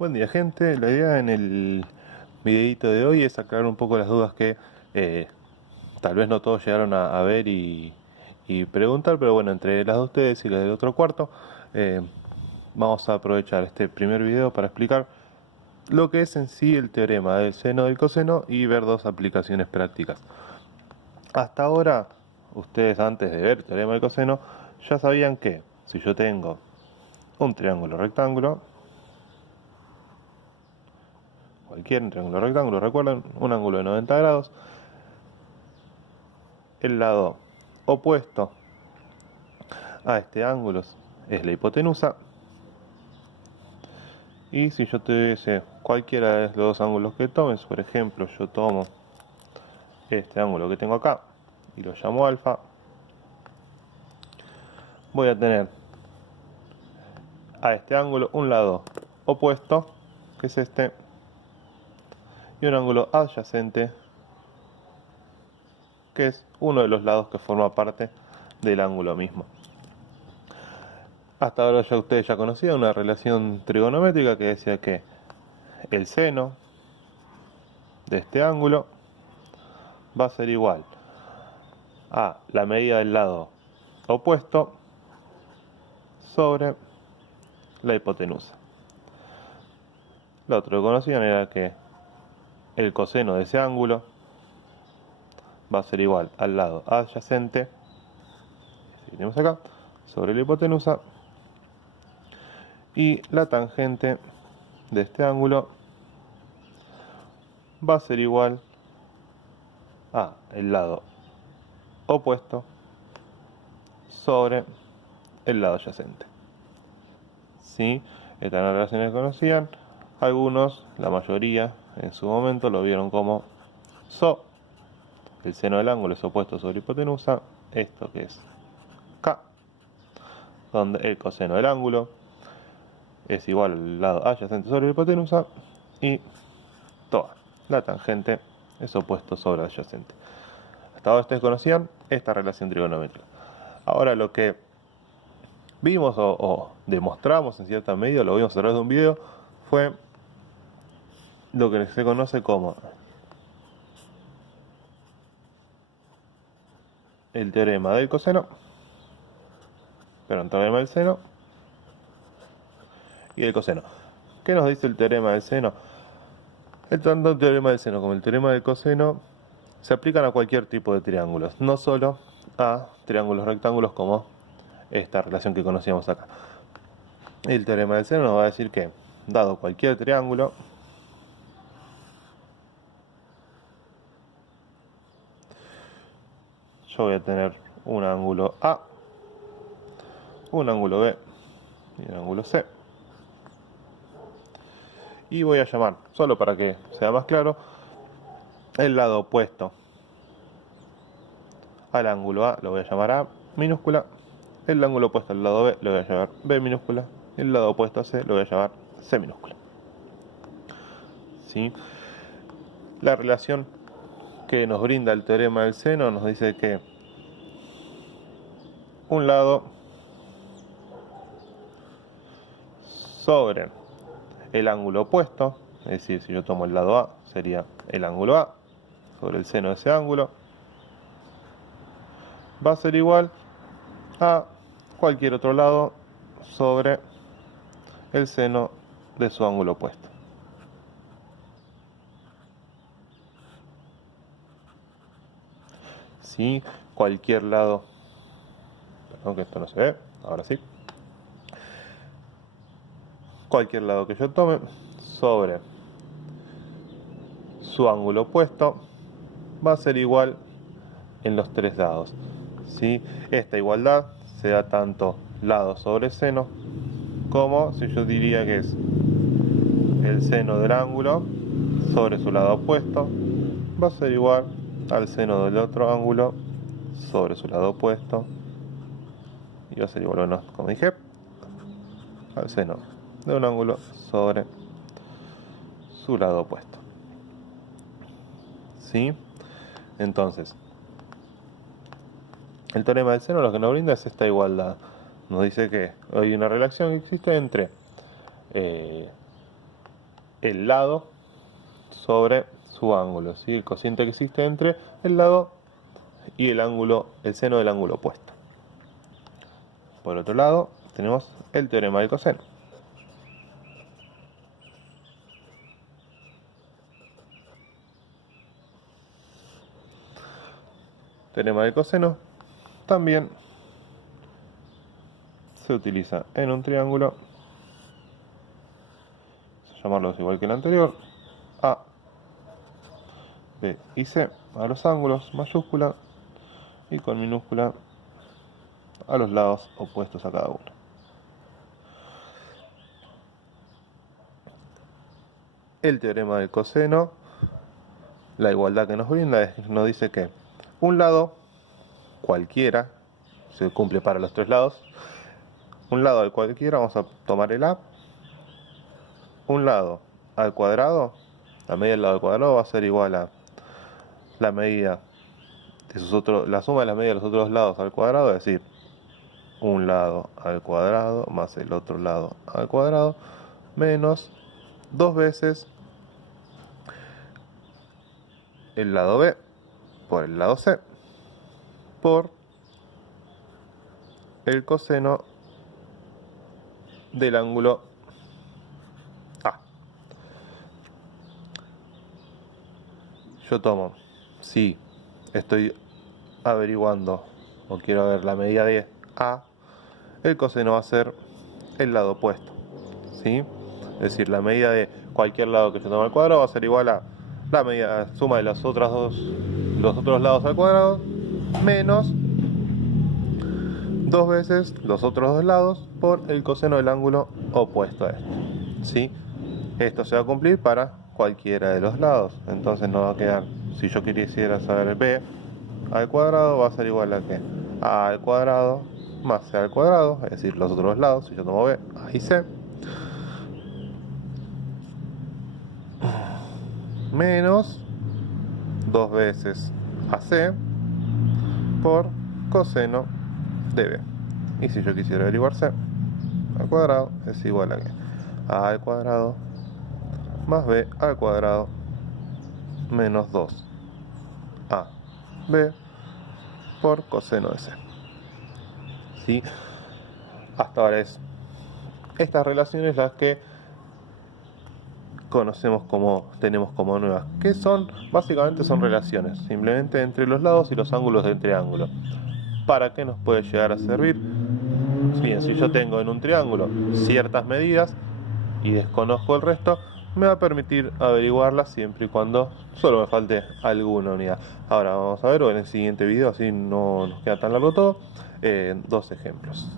Buen día, gente. La idea en el videito de hoy es aclarar un poco las dudas que tal vez no todos llegaron a ver y preguntar, pero bueno, entre las de ustedes y las del otro cuarto, eh, vamos a aprovechar este primer video para explicar lo que es en sí el teorema del seno del coseno y ver dos aplicaciones prácticas. Hasta ahora, ustedes antes de ver el teorema del coseno, ya sabían que si yo tengo un triángulo rectángulo, cualquier triángulo rectángulo, recuerden, un ángulo de 90 grados, el lado opuesto a este ángulo es la hipotenusa, y si yo tuviese cualquiera de los dos ángulos que tomes, por ejemplo, yo tomo este ángulo que tengo acá y lo llamo alfa, voy a tener a este ángulo un lado opuesto, que es este, y un ángulo adyacente, que es uno de los lados que forma parte del ángulo mismo. Hasta ahora ya ustedes ya conocían una relación trigonométrica que decía que el seno de este ángulo va a ser igual a la medida del lado opuesto sobre la hipotenusa. Lo otro que conocían era que el coseno de ese ángulo va a ser igual al lado adyacente, que tenemos acá, sobre la hipotenusa, y la tangente de este ángulo va a ser igual a el lado opuesto sobre el lado adyacente. ¿Sí? Estas eran relaciones que conocían. Algunos, la mayoría, en su momento lo vieron como SO. El seno del ángulo es opuesto sobre hipotenusa. Esto que es K, donde el coseno del ángulo es igual al lado adyacente sobre la hipotenusa, y toda la tangente es opuesto sobre el adyacente. Hasta ahora ustedes conocían esta relación trigonométrica. Ahora lo que vimos o demostramos en cierta medida, lo vimos a través de un video, fue lo que se conoce como el teorema del coseno, pero el teorema del seno y el coseno. ¿Qué nos dice el teorema del seno? Tanto el teorema del seno como el teorema del coseno se aplican a cualquier tipo de triángulos, no solo a triángulos rectángulos como esta relación que conocíamos acá. El teorema del seno nos va a decir que, dado cualquier triángulo, yo voy a tener un ángulo A, un ángulo B y un ángulo C. Y voy a llamar, solo para que sea más claro, el lado opuesto al ángulo A lo voy a llamar A minúscula, el ángulo opuesto al lado B lo voy a llamar B minúscula, y el lado opuesto a C lo voy a llamar C minúscula. ¿Sí? La relación que nos brinda el teorema del seno nos dice que un lado sobre el ángulo opuesto, es decir, si yo tomo el lado A, sería el ángulo A sobre el seno de ese ángulo, va a ser igual a cualquier otro lado sobre el seno de su ángulo opuesto. Si cualquier lado, perdón que esto no se ve, ahora sí, cualquier lado que yo tome sobre su ángulo opuesto va a ser igual en los tres lados. ¿Sí? Esta igualdad se da tanto lado sobre seno como si yo diría que es el seno del ángulo sobre su lado opuesto va a ser igual al seno del otro ángulo sobre su lado opuesto, y va a ser igual, bueno, como dije, al seno de un ángulo sobre su lado opuesto. ¿Sí? Entonces, el teorema del seno lo que nos brinda es esta igualdad. Nos dice que hay una relación que existe entre el lado sobre su ángulo, ¿sí? El cociente que existe entre el lado y el ángulo, el seno del ángulo opuesto. Por otro lado, tenemos el teorema del coseno. Teorema del coseno también se utiliza en un triángulo, vamos a llamarlos igual que el anterior, A, B y C a los ángulos, mayúscula, y con minúscula a los lados opuestos a cada uno. El teorema del coseno, la igualdad que nos brinda es que nos dice que un lado cualquiera, se cumple para los tres lados, un lado al cualquiera, vamos a tomar el A, un lado al cuadrado, la medida del lado al cuadrado va a ser igual a la medida de la suma de las medidas de los otros lados al cuadrado, es decir, un lado al cuadrado más el otro lado al cuadrado, menos 2 veces el lado B por el lado C por el coseno del ángulo A. Yo tomo, si estoy averiguando o quiero ver la medida de A, el coseno va a ser el lado opuesto, ¿sí? Es decir, la medida de cualquier lado que yo tome al cuadrado va a ser igual a la medida suma de los otros lados al cuadrado menos 2 veces los otros dos lados por el coseno del ángulo opuesto a este, ¿sí? Esto se va a cumplir para cualquiera de los lados, entonces nos va a quedar, si yo quisiera saber B al cuadrado, va a ser igual a que A al cuadrado más C al cuadrado, es decir, los otros lados, si yo tomo B, A y C, menos 2 veces AC por coseno de B. Y si yo quisiera averiguar C al cuadrado, es igual a que A al cuadrado más B al cuadrado menos 2 AB por coseno de C. ¿Sí? Hasta ahora es estas relaciones las que tenemos como nuevas, que básicamente son relaciones, simplemente entre los lados y los ángulos del triángulo. ¿Para qué nos puede llegar a servir? Bien, si yo tengo en un triángulo ciertas medidas y desconozco el resto, me va a permitir averiguarlas siempre y cuando solo me falte alguna unidad. Ahora vamos a ver en el siguiente video, así no nos queda tan largo todo, 2 ejemplos.